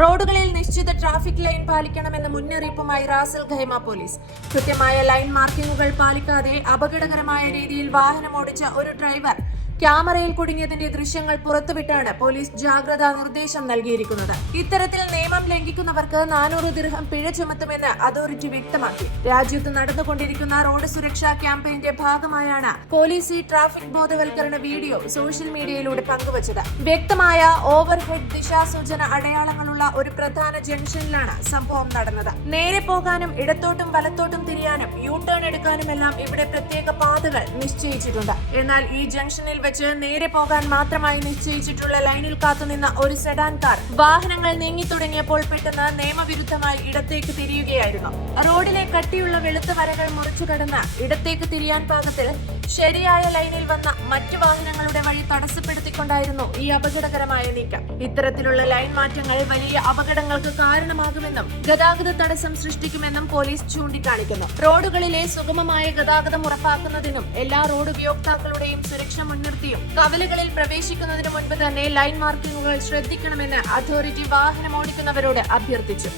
റോഡുകളിൽ നിശ്ചിത traffic line പാലിക്കണമെന്ന മുന്നറിയിപ്പുമായി റാസൽ ഖൈമ പോലീസ്. കൃത്യമായ ലൈൻ മാർക്കിംഗുകൾ പാലിക്കാതെ അപകടകരമായ രീതിയിൽ വാഹനമോടിച്ച ഒരു ഡ്രൈവർ ക്യാമറയിൽ കുടുങ്ങിയതിന്റെ ദൃശ്യങ്ങൾ പുറത്തുവിട്ടാണ് പോലീസ് ജാഗ്രതാ നിർദ്ദേശം നൽകിയിരിക്കുന്നത്. ഇത്തരത്തിൽ നിയമം ലംഘിക്കുന്നവർക്ക് 400 ദിർഹം പിഴ ചുമത്തുമെന്ന് അതോറിറ്റി വ്യക്തമാക്കി. രാജ്യത്ത് നടന്നുകൊണ്ടിരിക്കുന്ന റോഡ് സുരക്ഷാ ക്യാമ്പയിന്റെ ഭാഗമായാണ് പോലീസ് ഈ ട്രാഫിക് ബോധവൽക്കരണ വീഡിയോ സോഷ്യൽ മീഡിയയിലൂടെ പങ്കുവച്ചത്. വ്യക്തമായ ഓവർഹെഡ് ദിശാസൂചന അടയാളങ്ങളുള്ള ഒരു പ്രധാന ജംഗ്ഷനിലാണ് സംഭവം നടന്നത്. നേരെ പോകാനും ഇടത്തോട്ടും വലത്തോട്ടും തിരിയാനും യു ടേൺ എടുക്കാനുമെല്ലാം ഇവിടെ പ്രത്യേക പാതകൾ നിശ്ചയിച്ചിട്ടുണ്ട്. എന്നാൽ ഈ ജംഗ്ഷനിൽ വെച്ച് നേരെ പോകാൻ മാത്രമായി നിശ്ചയിച്ചിട്ടുള്ള ലൈനിൽ കാത്തുനിന്ന ഒരു സെഡാൻ കാർ വാഹനങ്ങൾ നീങ്ങി തുടങ്ങിയപ്പോൾ പെട്ടെന്ന് നിയമവിരുദ്ധമായി ഇടത്തേക്ക് തിരിയുകയായിരുന്നു. റോഡിലെ കട്ടിയുള്ള വെളുത്ത വരകൾ മുറിച്ചു കടന്ന് ഇടത്തേക്ക് തിരിയാൻ പാകത്തിൽ ശരിയായ ലൈനിൽ വന്ന മറ്റു വാഹനങ്ങളുടെ വഴി തടസ്സപ്പെടുത്തിക്കൊണ്ടായിരുന്നു ഈ അപകടകരമായ നീക്കം. ഇത്തരത്തിലുള്ള ലൈൻ മാറ്റങ്ങൾ വലിയ അപകടങ്ങൾക്ക് കാരണമാകുമെന്നും ഗതാഗത തടസ്സം സൃഷ്ടിക്കുമെന്നും പോലീസ് ചൂണ്ടിക്കാണിക്കുന്നു. റോഡുകളിലെ സുഗമമായ ഗതാഗതം ഉറപ്പാക്കുന്നതിനും എല്ലാ റോഡ് ഉപയോക്താക്കളുടെയും സുരക്ഷ മുൻനിർത്തിയും കവലകളിൽ പ്രവേശിക്കുന്നതിന് മുൻപ് തന്നെ ലൈൻ മാർക്കിംഗുകൾ ശ്രദ്ധിക്കണമെന്ന് അതോറിറ്റി വാഹനമോടിക്കുന്നവരോട് അഭ്യർത്ഥിച്ചു.